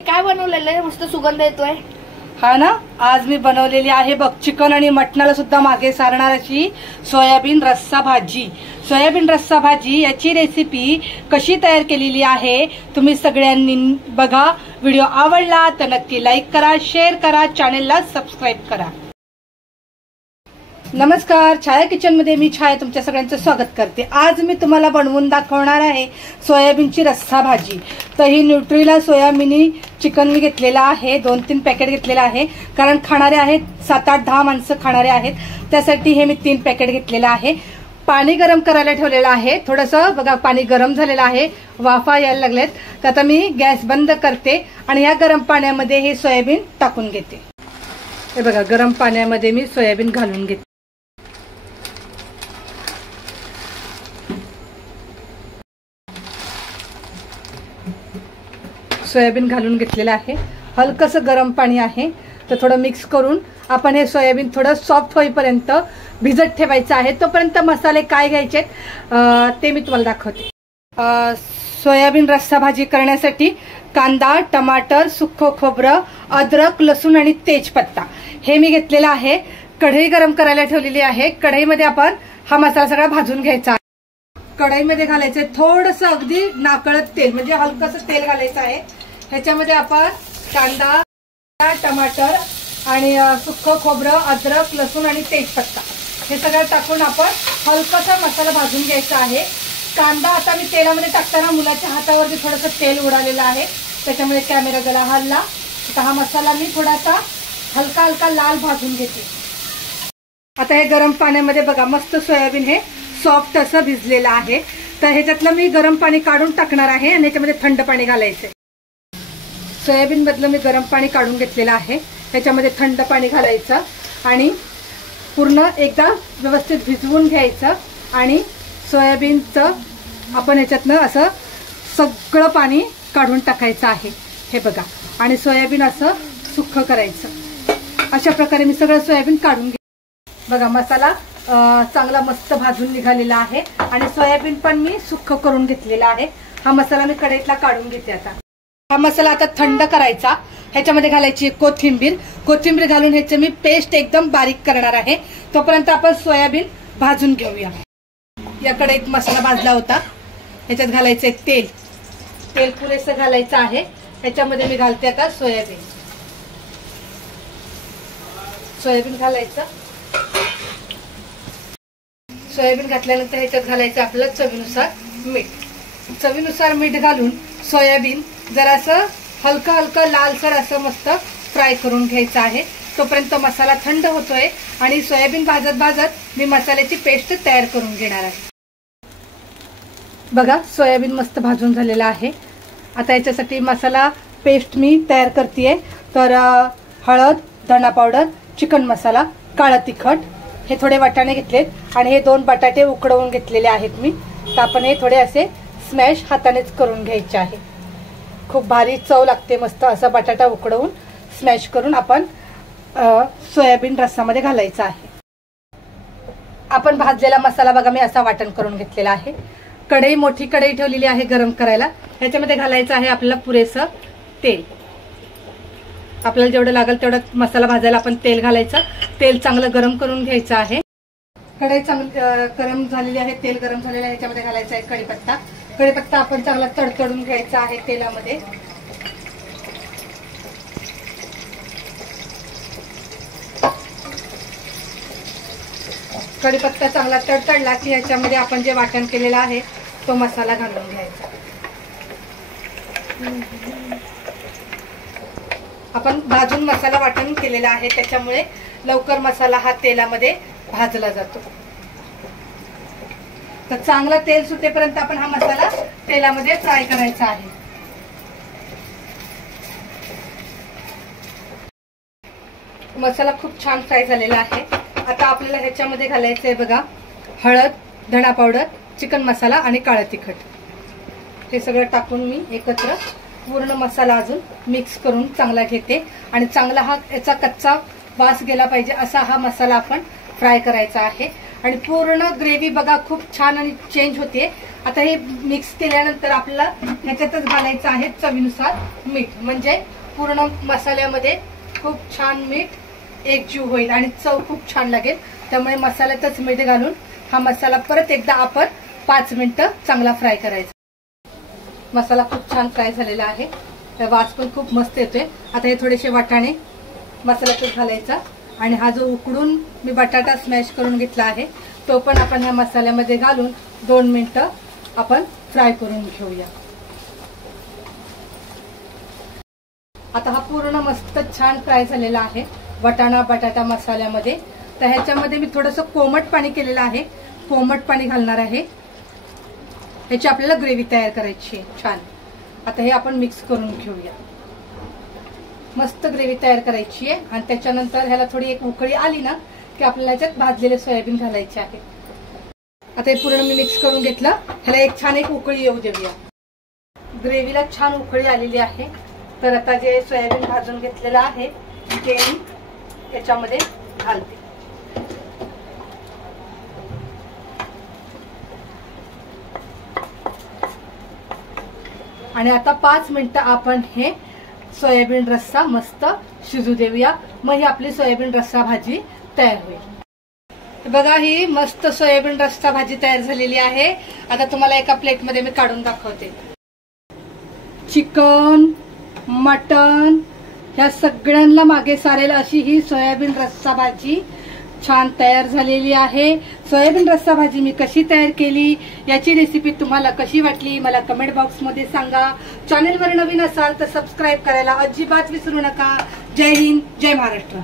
काय बनवलेलं आहे? मस्त सुगंध येतोय. हा ना, आज मी बनवलेली आहे बघ, चिकन आणि मटणाला सुद्धा मागे सारणार अशी सोयाबीन रस्सा भाजी. सोयाबीन रस्सा भाजी याची रेसिपी कशी तयार केलेली आहे तुम्ही सगळ्यांनी बघा. व्हिडिओ आवडला तर नक्की लाईक करा, शेअर करा, चॅनेलला सबस्क्राईब करा. नमस्कार, छाया किचन मध्ये मी छाया तुमच्या सगळ्यांचं स्वागत करते. आज मी तुम्हाला बनवून दाखवणार आहे सोयाबीनची रस्सा भाजी. तर ही न्यूट्रीला सोयाबीनी चिकन मी घेतलेला आहे, 2-3 पॅकेट घेतलेला आहे, कारण खाणारे आहेत 7-8-10 माणसं खाणारे आहेत, त्यासाठी हे मी 3 पॅकेट घेतलेलं आहे. पाणी गरम करायला ठेवलेलं आहे. थोडंसं बघा पाणी गरम झालेलं आहे, वाफा यायला लागलेत. तर आता मी गॅस बंद करते आणि या गरम पाण्यामध्ये हे सोयाबीन टाकून घेते. हे बघा, गरम पाण्यामध्ये मी सोयाबीन घालून घेते. सोयाबीन घालून घेतलेलं आहे. हलकसं गरम पाणी आहे, तर थोडं मिक्स करून आपण हे सोयाबीन थोडं सॉफ्ट होईपर्यंत भिजत ठेवायचं आहे. तोपर्यंत मसाले काय घ्यायचे ते मी तुम्हाला दाखवते. सोयाबीन रस्सा भाजी करण्यासाठी कांदा, टमाटर, सुक्कं खोबरं, अद्रक, लसूण आणि तेजपत्ता हे मी घेतलेलं आहे. कढई गरम करायला ठेवलेली आहे. कढईमध्ये आपण हा मसाला सगळा भाजून घ्यायचा आहे. कढईमध्ये घालायचंय थोडंसं अगदी नाकळत तेल, म्हणजे हलकसं तेल घालायचं आहे. ह्याच्यामध्ये आपण कांदा, टमाटर आणि सुक्कं खोबरं, अद्रक, लसूण आणि तेजपत्ता हे सगळं टाकून आपण हलकासा मसाला भाजून घ्यायचा आहे. कांदा आता मी तेलामध्ये टाकताना मुलाच्या हातावरती थोडंसं तेल उडालेलं आहे, त्याच्यामुळे कॅमेरा गेला हल्ला. आता हा मसाला मी थोडासा हलका हलका लाल भाजून घेते. आता हे गरम पाण्यामध्ये बघा मस्त सोयाबीन हे सॉफ्ट असं भिजलेलं आहे. तर ह्याच्यातलं मी गरम पाणी काढून टाकणार आहे आणि ह्याच्यामध्ये थंड पाणी घालायचंय. सोयाबीन मधलं मी गरम पाणी काढून घेतलेलं आहे, ह्याच्यामध्ये थंड पाणी घालायचं आणि पूर्ण एकदा व्यवस्थित भिजवून घ्यायचं. आणि सोयाबीनचं आपण ह्याच्यातनं असं सगळं पाणी काढून टाकायचं आहे. हे बघा, आणि सोयाबीन असं सुक्कं करायचं. अशा प्रकारे मी सगळं सोयाबीन काढून घे. बघा, मसाला चांगला मस्त भाजून निघालेला आहे आणि सोयाबीन पण मी सुक्कं करून घेतलेला आहे. हा मसाला मी कढईतला काढून घेते. आता हा मसाला आता थंड करायचा. ह्याच्यामध्ये घालायची कोथिंबीर घालून ह्याची मी पेस्ट एकदम बारीक करणार आहे. तोपर्यंत आपण सोयाबीन भाजून घेऊया. या कढईत मसाला भाजला होता, ह्याच्यात घालायचं तेल पुरेसं घालायचं आहे. ह्याच्यामध्ये मी घालते आता सोयाबीन घालायचं. सोयाबीन घातल्यानंतर ह्याच्यात घालायचं आपलं चवीनुसार मीठ घालून सोयाबीन जरासं हलकं लालसर असं मस्त फ्राय करून घ्यायचं आहे. तोपर्यंत मसाला थंड होतोय आणि सोयाबीन भाजत मी मसाल्याची पेस्ट तयार करून घेणार आहे. बघा, सोयाबीन मस्त भाजून झालेला आहे. आता याच्यासाठी मसाला पेस्ट मी तयार करतेय. तर हळद, धना पावडर, चिकन मसाला, काळं तिखट, हे थोडे वाटाणे घेतलेत आणि हे 2 बटाटे उकडवून घेतलेले आहेत मी. तर आपण हे थोडे असे स्मॅश हातानेच करून घ्यायचे आहे. खूप भारी चव लागते मस्त. असा बटाटा उकडवून स्मॅश करून आपण सोयाबीन रस्सामध्ये घालायचा आहे. आपण भाजलेला मसाला बघा मी असा वाटण करून घेतलेला आहे. मोठी कढई ठेवलेली आहे गरम करायला. ह्याच्यामध्ये घालायचं आहे आपल्याला पुरेसं तेल. आपल्याला जेवढं लागेल तेवढं मसाला भाजायला आपण तेल घालायचं. तेल चांगलं गरम करून घ्यायचं आहे. कढई चांगली गरम झालेली आहे, तेल गरम झालेलं आहे. ह्याच्यामध्ये घालायचा आहे कढीपत्ता आपण चांगला तडतडून घ्यायचा आहे तेलामध्ये. कढीपत्ता चांगला तडतडला की ह्याच्यामध्ये आपण जे वाटण केलेलं आहे तो मसाला घालून घ्यायचा. आपण भाजून मसाला वाटण केलेला आहे, त्याच्यामुळे लवकर मसाला हा तेलामध्ये भाजला जातो. तर चांगला तेल सुटेपर्यंत आपण हा मसाला तेलामध्ये फ्राय करायचा आहे. मसाला खूप छान फ्राय झालेला आहे. आता आपल्याला ह्याच्यामध्ये घालायचं आहे बघा हळद, धना पावडर, चिकन मसाला आणि काळं तिखट. हे सगळं टाकून मी एकत्र पूर्ण मसाला अजून मिक्स करून चांगला घेते आणि चांगला हा याचा कच्चा वास गेला पाहिजे असा हा मसाला आपण फ्राय करायचा आहे. आणि पूर्ण ग्रेव्ही बघा खूप छान आणि चेंज होते. आता हे मिक्स केल्यानंतर आपल्याला ह्याच्यातच घालायचं आहे चवीनुसार मीठ, म्हणजे पूर्ण मसाल्यामध्ये खूप छान मीठ एकजीव होईल आणि चव खूप छान लागेल. त्यामुळे मसाल्यातच मीठ घालून हा मसाला परत एकदा आपण 5 मिनिटं चांगला फ्राय करायचा. मसाला खूप छान फ्राय झालेला आहे, वास पण खूप मस्त येतोय. आता हे थोडेसे वाटाणे मसाल्यातच घालायचा आणि हा जो उकडून मी बटाटा स्मॅश करून घेतला आहे तो पण आपण ह्या मसाल्यामध्ये घालून 2 मिनिटं आपण फ्राय करून घेऊया. आता हा पूर्ण मस्त छान फ्राय झालेला आहे वाटाणा बटाटा मसाल्यामध्ये. तर ह्याच्यामध्ये मी थोडंसं कोमट पाणी केलेलं आहे, कोमट पाणी घालणार आहे. ह्याची आपल्याला ग्रेव्ही तयार करायची आहे छान. आता हे आपण मिक्स करून घेऊया. मस्त ग्रेव्ही तयार करायची आहे आणि त्याच्यानंतर ह्याला थोडी एक उकळी आली ना की आपल्याला ह्याच्यात भाजलेले सोयाबीन घालायचे आहे. आता हे पूर्ण मी मिक्स करून घेतलं. ह्याला एक छान एक उकळी येऊ देऊया. ग्रेव्हीला छान उकळी आलेली आहे. तर आता जे सोयाबीन भाजून घेतलेलं आहे ते याच्यामध्ये घालते. आणि आता 5 मिनिटं आपण हे सोयाबीन रस्सा मस्त शिजू देऊया. मग ही आपली सोयाबीन रस्सा भाजी तयार होईल. बघा ही मस्त सोयाबीन रस्सा भाजी तयार झालेली आहे. आता तुम्हाला एका प्लेटमध्ये मी काढून दाखवते. चिकन मटन ह्या सगळ्यांना मागे सारेल अशी ही सोयाबीन रस्सा भाजी छान तयार झालेली आहे. सोयाबीन रस्सा भाजी मी कशी तयार केली याची रेसिपी तुम्हाला कशी वाटली मला कमेंट बॉक्समध्ये सांगा. चॅनलवर नवीन असाल तर सबस्क्राईब करायला अजिबात विसरू नका. जय हिंद जय महाराष्ट्र.